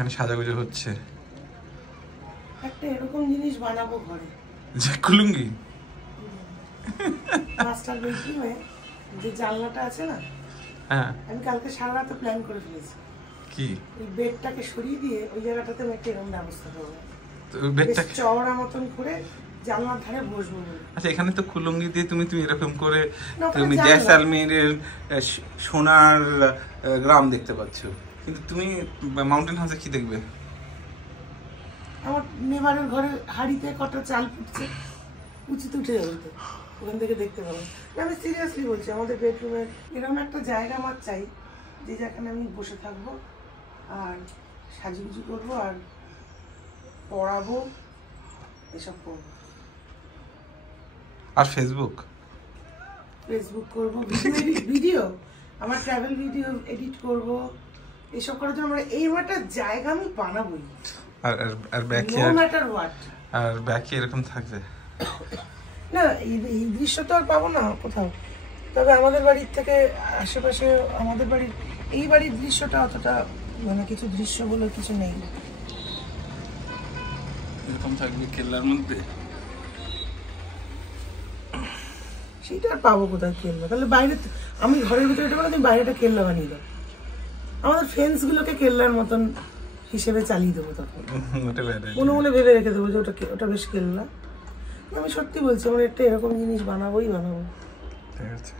এখানে সাজাগুজো হচ্ছে। একটা এরকম জিনিস বানাবো ঘরে, যে কুলুঙ্গি মাস্টার বেডরুমে যে জানলাটা আছে না, হ্যাঁ আমি কালকে সারা রাতে প্ল্যান করে ফেলেছি কি ওই বেডটাকে সরিয়ে দিয়ে ওই জায়গাটাতে আমি একটা এরকম ব্যবস্থা করবো, বেডটা চওড়া মতন করে জানলার ধারে বসবো বলে। আচ্ছা এখানে তো কুলুঙ্গি দিয়ে তুমি এরকম করে না, ওখানে তুমি জানলা। জয়সালমেরের সোনার গ্রাম দেখতে পাচ্ছ, কিন্তু তুমি মাউন্টেন হাউসে কি দেখবে? আমার নেবারের ঘরে হাড়িতে কটা চাল ফুটছে, উঁচুতে উঠে যাবে তো, ওখান থেকে দেখতে পাবো। আমি সিরিয়াসলি বলছি, আমাদের বেডরুমে এরকম একটা জায়গা আমার চাই, যে যেখানে আমি বসে থাকবো আর সাজুগুজু করবো আর পড়াবো, এসব করবো। আর ফেসবুক করবো, ভিডিও আমার ট্রাভেল ভিডিও এডিট করবো, এসব করার জন্য আমরা এই একটা জায়গা আমি বানাবোই। আর আর ব্যাকি নো ম্যাটার হোয়াট। আর ব্যাকি এরকম থাকবে না, এই দৃশ্য তো আর পাবো না কোথাও। তবে আমাদের বাড়ির থেকে আশেপাশে আমাদের বাড়ির এই বাড়ির দৃশ্যটা অতটা মানে কিছু দৃশ্য বলে কিছু নেই। এরকম থাকবে কেল্লার মধ্যে, সেটা আর পাবো কোথায় কেল্লা? তাহলে বাইরে আমি ঘরের ভিতরে এটা বলে তুমি বাইরেটা কেল্লা বানিয়ে দাও, আমাদের ফেন্স গুলোকে কেল্লার মতন হিসেবে চালিয়ে দেবো। তখন মনে মনে ভেবে রেখে দেবো যে ওটা বেশ কেল্লা। আমি সত্যি বলছি, আমার একটা এরকম জিনিস বানাবোই। ঠিক আছে।